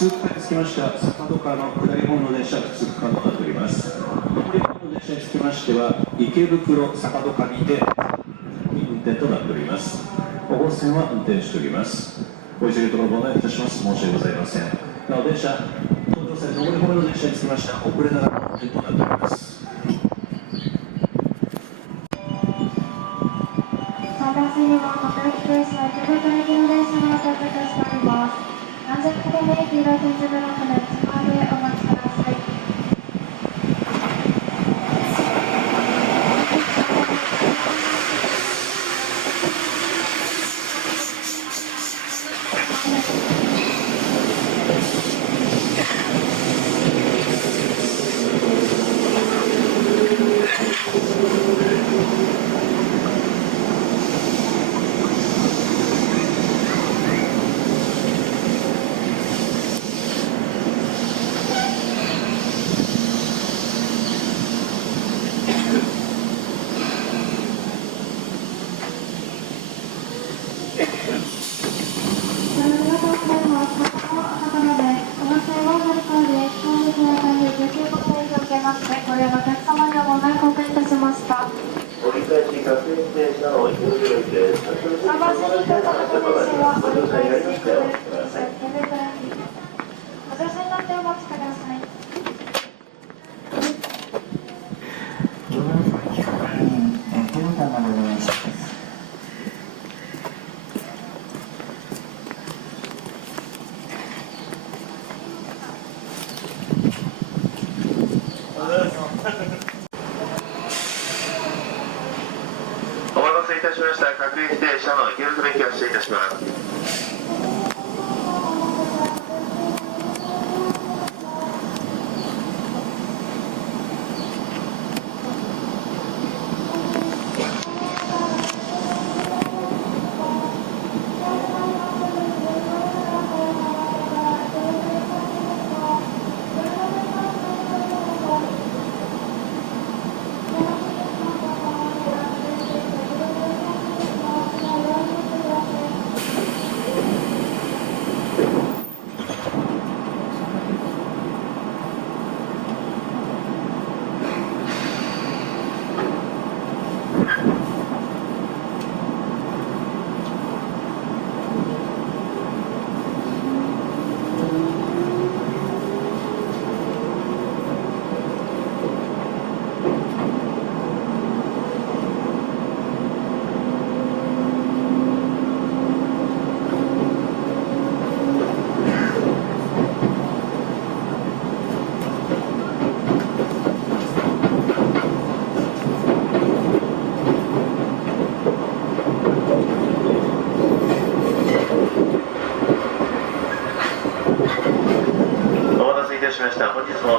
普通区間につきましては、坂戸川の下り方の電車普通区間となっております。上り方の電車につきましては、池袋坂戸間にて運転となっております。5号線は運転しております。ご一緒にところご案内いたします。申し訳ございません。なお電車、東上線上り方の電車につきましては、遅れながらの運転となっております。3番線には各駅停車、池袋行きの電車が到着しております。安全確認駅が点字ブロックの内側でお待ちください。ご利用のお客様にはご案内交換いたしました。折り返し各駅停車の池袋駅です。3番線に到着の電車は折り返し池袋駅停車、池袋駅。お乗車になってお待ちください。お待たせいたしました。各駅停車の池袋駅発車いたします。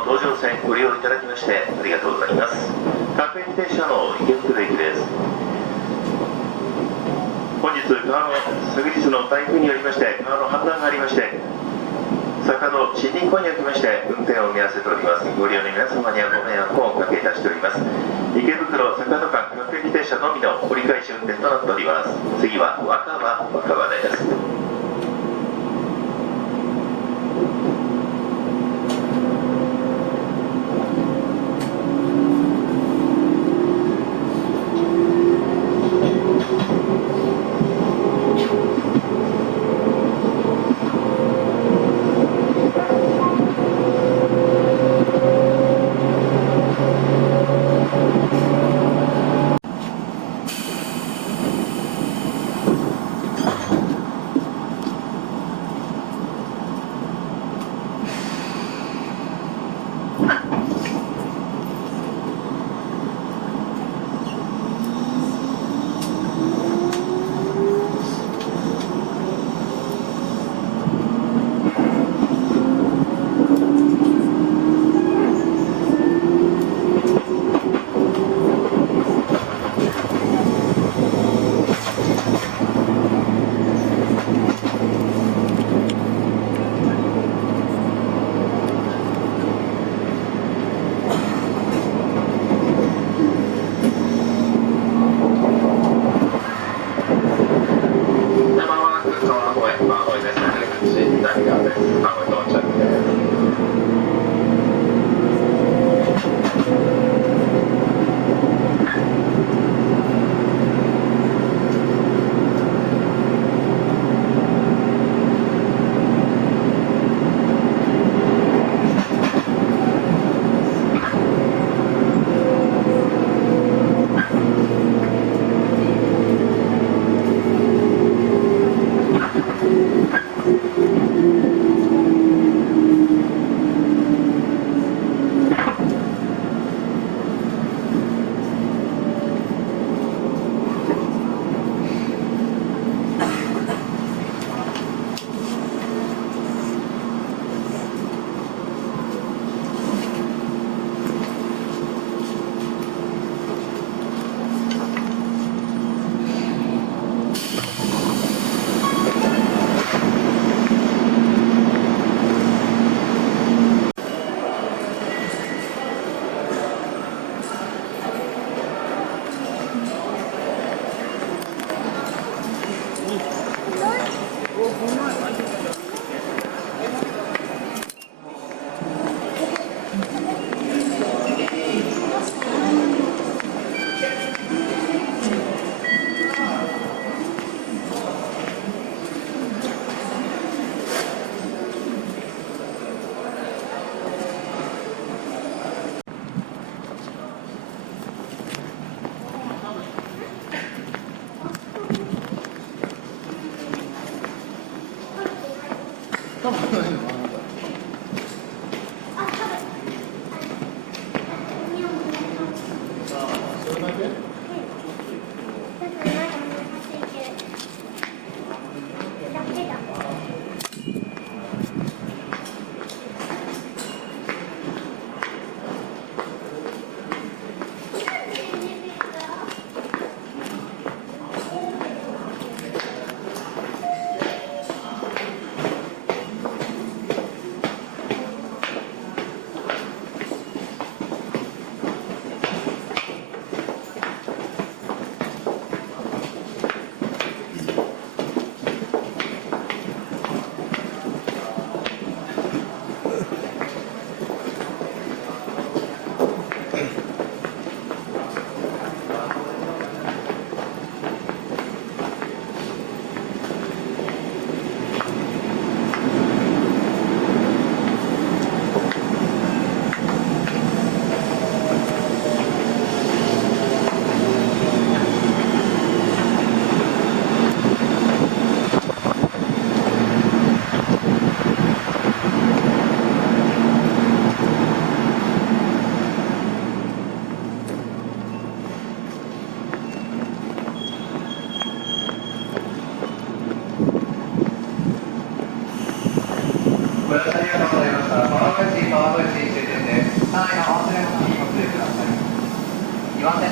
の東上線ご利用いただきましてありがとうございます。各駅停車の池袋駅です。本日昨日の台風によりまして川の氾濫がありまして、坂戸新日本におきまして運転を見合わせております。ご利用の皆様にはご迷惑をおかけいたしております。池袋坂戸間各駅停車のみの折り返し運転となっております。次は若葉です。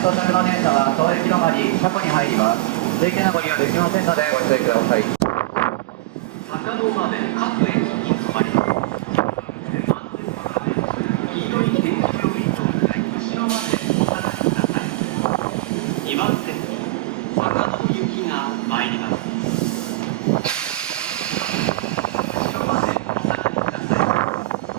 到着の電車は当駅止まり車庫に入ります。定期なご利用できませんのでご注意ください。坂戸まで各駅に止まります。黄色い電気料金と後ろまでお下がりください。2番線に坂戸行きが参ります。後ろまでお下がりください。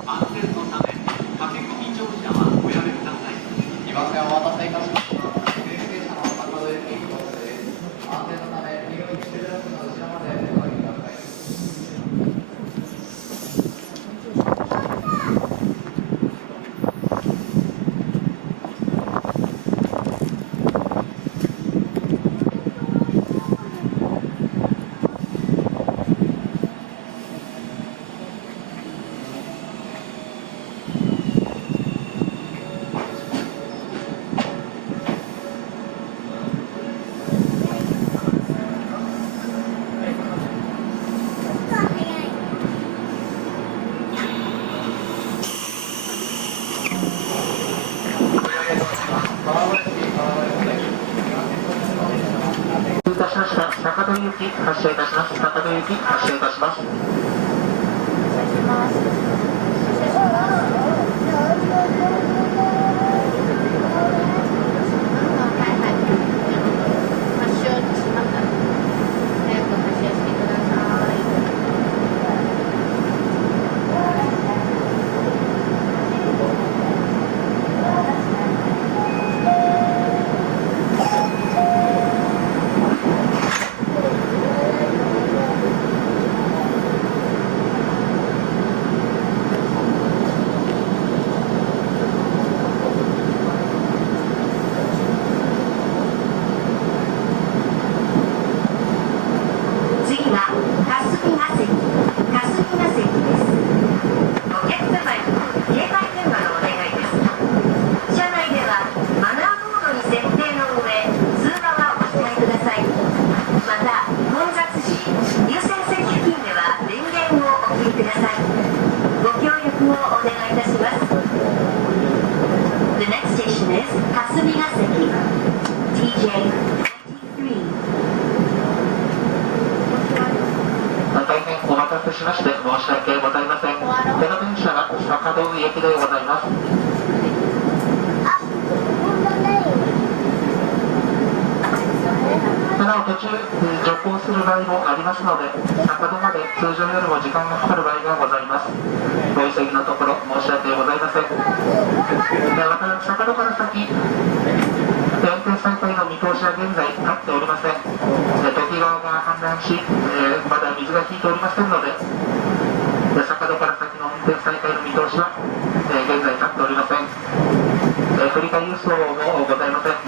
安全のため駆け込み乗車はおやめください。2番線お待たせいたしました。急停車の坂戸駅に到着です。安全のため黄色いチェルラスの後ろまでお下がりください。いたしました。坂戸行き発車いたします。坂戸行き発車いたします。次は霞ヶ関です。お客様に携帯電話のお願いです。車内ではマナーモードに設定の上、通話はお控えください。また、混雑時、優先席付近では電源をお切りください。ご協力をお願いいたします。The next station is 霞ヶ関 TJ23。大変お待たせしまして申し訳ございません。この電車は坂戸行きでございます。なお途中徐行する場合もありますので、坂戸まで通常よりも時間がかかる場合がございます。ご急ぎのところ申し訳ございません。また坂戸から先運転再開の見通しは現在立っておりません。時川が氾濫し、まだ水が引いておりませんので、坂戸から先の運転再開の見通しは、現在立っておりません。振り替え輸送もございません。